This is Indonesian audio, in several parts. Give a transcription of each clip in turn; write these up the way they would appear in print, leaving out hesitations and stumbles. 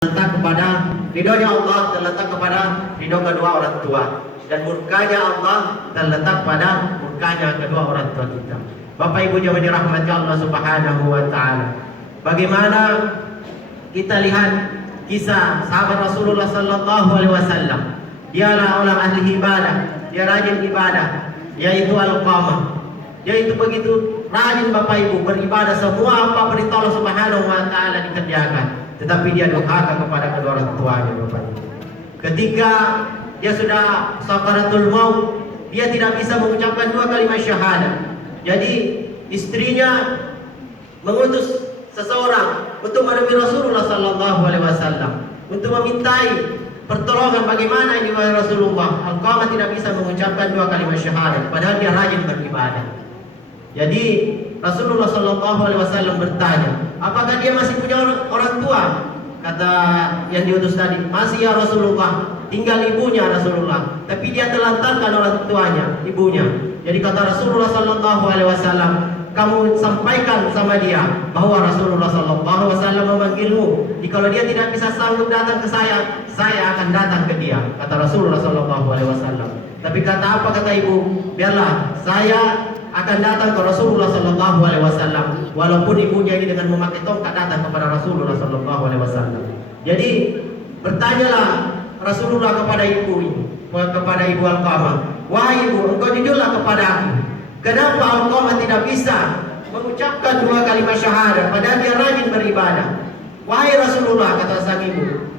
terletak kepada ridhonya Allah, terletak kepada ridho kedua orang tua, dan murkanya Allah terletak pada murkanya kedua orang tua kita. Bapak Ibu jemaah dirahmati Allah Subhanahu wa taala. Bagaimana kita lihat kisah sahabat Rasulullah sallallahu alaihi wasallam. Dialah orang ahli ibadah, dia rajin ibadah, yaitu Alqamah. Dia itu begitu rajin Bapak Ibu beribadah, semua apa perintah Allah Subhanahu wa taala dikerjakan. Tetapi dia durhaka kepada kedua orang tuanya Bapak Ibu. Ketika dia sudah sakaratul maut, dia tidak bisa mengucapkan dua kalimat syahadat. Jadi istrinya mengutus seseorang untuk menemui Rasulullah sallallahu alaihi wasallam untuk memintai pertolongan bagaimana ini wahai Rasulullah. Alqamah tidak bisa mengucapkan dua kalimat syahadat padahal dia rajin beribadah. Jadi Rasulullah sallallahu alaihi wasallam bertanya, apakah dia masih punya orang tua? Kata yang diutus tadi, masih ya Rasulullah, tinggal ibunya Rasulullah, tapi dia telantarkan orang tuanya, ibunya. Jadi kata Rasulullah sallallahu alaihi wasallam, kamu sampaikan sama dia bahwa Rasulullah sallallahu alaihi wasallam memanggilmu. Jika dia tidak bisa sanggup datang ke saya akan datang ke dia, kata Rasulullah sallallahu alaihi wasallam. Tapi kata apa kata ibu? Biarlah saya akan datang ke Rasulullah sallallahu alaihi wasallam, walaupun ibunya ini dengan memakai tongkat datang kepada Rasulullah sallallahu alaihi wasallam. Jadi bertanyalah Rasulullah kepada ibu ini, kepada ibu Alqamah, wahai ibu, engkau jujurlah kepada aku, kenapa Alqamah tidak bisa mengucapkan dua kalimat syahadat padahal dia rajin beribadah? Wahai Rasulullah, kata sang ibu,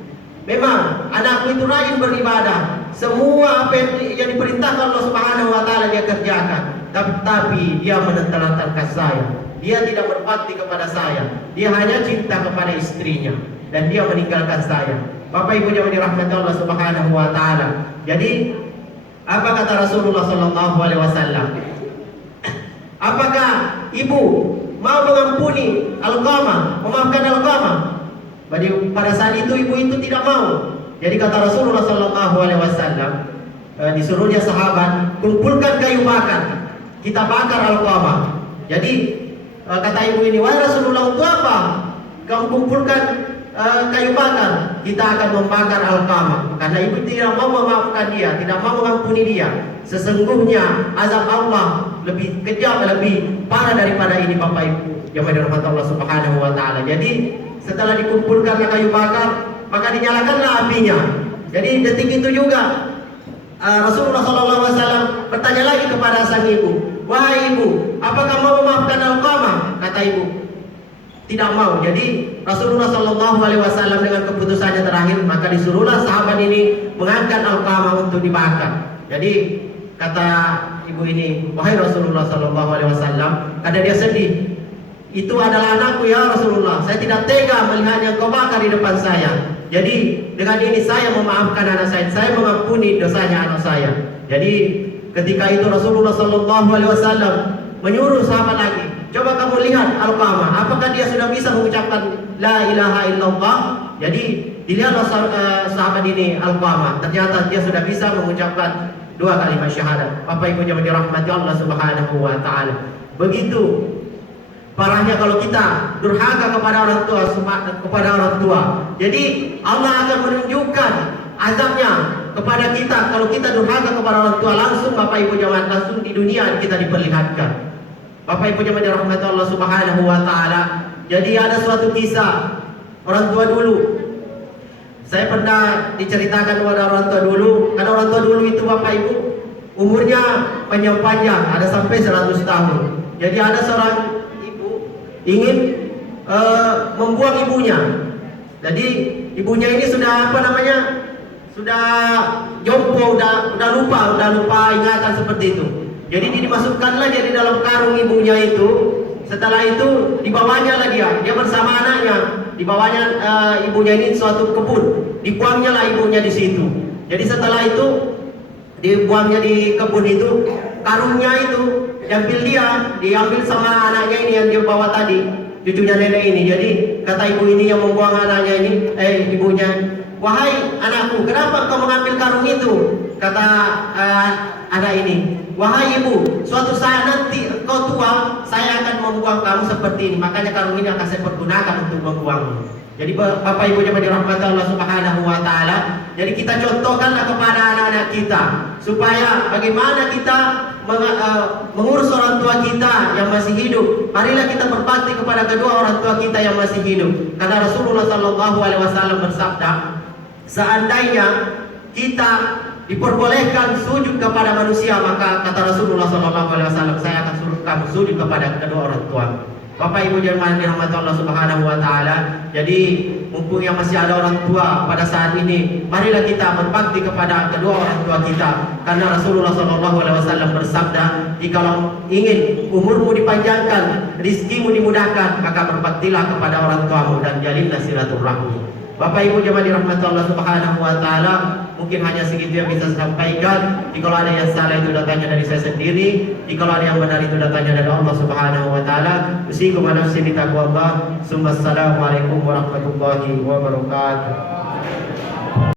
memang anakku itu rajin beribadah, semua apa yang diperintahkan Allah Subhanahu wa taala dia kerjakan. Tapi dia menelantarkan saya. Dia tidak berbakti kepada saya. Dia hanya cinta kepada istrinya dan dia meninggalkan saya. Bapak Ibu jemaah dirahmati Allah Subhanahu wa taala. Jadi apa kata Rasulullah sallallahu alaihi wasallam? Apakah ibu mau mengampuni Alqamah, memaafkan Alqamah? Pada saat itu ibu itu tidak mau. Jadi kata Rasulullah sallallahu alaihi wasallam, disuruhnya sahabat kumpulkan kayu bakar, kita bakar Alqamah. Jadi kata ibu ini, wahai Rasulullah, untuk apa kamu kumpulkan kayu bakar? Kita akan membakar Alqamah karena ibu tidak mau memaafkan dia, tidak mau mengampuni dia. Sesungguhnya azab Allah lebih kejam, lebih parah daripada ini Bapak Ibu jemaah dirahmati Allah Subhanahu wa taala. Jadi setelah dikumpulkan kayu bakar, maka dinyalakanlah apinya. Jadi detik itu juga Rasulullah SAW bertanya lagi kepada sang ibu, wahai ibu, apakah mau memaafkan Alqamah? Kata ibu, tidak mau. Jadi Rasulullah SAW dengan keputusannya terakhir, maka disuruhlah sahabat ini mengangkat Alqamah untuk dibakar. Jadi kata ibu ini, wahai Rasulullah SAW, karena dia sedih, itu adalah anakku ya Rasulullah, saya tidak tega melihatnya kau bakar di depan saya. Jadi dengan ini saya memaafkan anak saya mengampuni dosanya anak saya. Jadi ketika itu Rasulullah SAW menyuruh sahabat lagi, coba kamu lihat Alqamah, apakah dia sudah bisa mengucapkan la ilaha illallah? Jadi dilihatlah sahabat ini Alqamah, ternyata dia sudah bisa mengucapkan dua kalimat syahadat. Bapak Ibu jemaah dirahmati Allah Subhanahu wa taala. Begitu parahnya kalau kita durhaka kepada orang tua. Jadi Allah akan menunjukkan azabnya kepada kita kalau kita durhaka kepada orang tua. Langsung Bapak Ibu jemaah, langsung di dunia kita diperlihatkan. Bapak Ibu jemaah dirahmati Allah Subhanahu wa taala. Jadi ada suatu kisah orang tua dulu. Saya pernah diceritakan kepada orang tua dulu. Karena orang tua dulu itu Bapak Ibu umurnya panjang-panjang, ada sampai 100 tahun. Jadi ada seorang ingin membuang ibunya. Jadi ibunya ini sudah sudah jompo, udah lupa ingatan seperti itu. Jadi dimasukkanlah dia di dalam karung ibunya itu. Setelah itu dibawanya lah dia bersama anaknya, dibawanya ibunya ini suatu kebun, dibuangnya lah ibunya di situ. Jadi setelah itu dibuangnya di kebun itu, karungnya itu diambil sama anaknya ini yang dia bawa tadi, cucunya nenek ini. Jadi kata ibu ini yang membuang anaknya ini, ibunya, wahai anakku, kenapa kau mengambil karung itu? Kata anak ini, wahai ibu, suatu saat nanti kau tua, saya akan membuang kamu seperti ini, makanya karung ini akan saya pergunakan untuk membuangmu. Jadi Bapak Ibu yang dirahmati Allah Subhanahu wa taala, jadi kita contohkanlah kepada anak-anak kita supaya bagaimana kita mengurus orang tua kita yang masih hidup. Marilah kita berbakti kepada kedua orang tua kita yang masih hidup. Karena Rasulullah sallallahu alaihi wasallam bersabda, seandainya kita diperbolehkan sujud kepada manusia, maka kata Rasulullah sallallahu alaihi wasallam, saya akan suruh kamu sujud kepada kedua orang tua. Bapak Ibu jemaah dirahmati Allah Subhanahu wa taala. Jadi mumpung yang masih ada orang tua pada saat ini, marilah kita berbakti kepada kedua orang tua kita. Karena Rasulullah sallallahu alaihi wasallam bersabda, "Jikalau ingin umurmu dipanjangkan, rizkimu dimudahkan, maka berbaktilah kepada orang tuamu dan jalinlah silaturahmi." Bapak Ibu jemaah dirahmati Allah Subhanahu wa taala, mungkin hanya segitu yang bisa saya sampaikan. Jika ada yang salah itu datangnya dari saya sendiri, jika ada yang benar itu datangnya dari Allah Subhanahu wa taala. Usikum wa nafsi bi taqwallah. Assalamualaikum warahmatullahi wabarakatuh.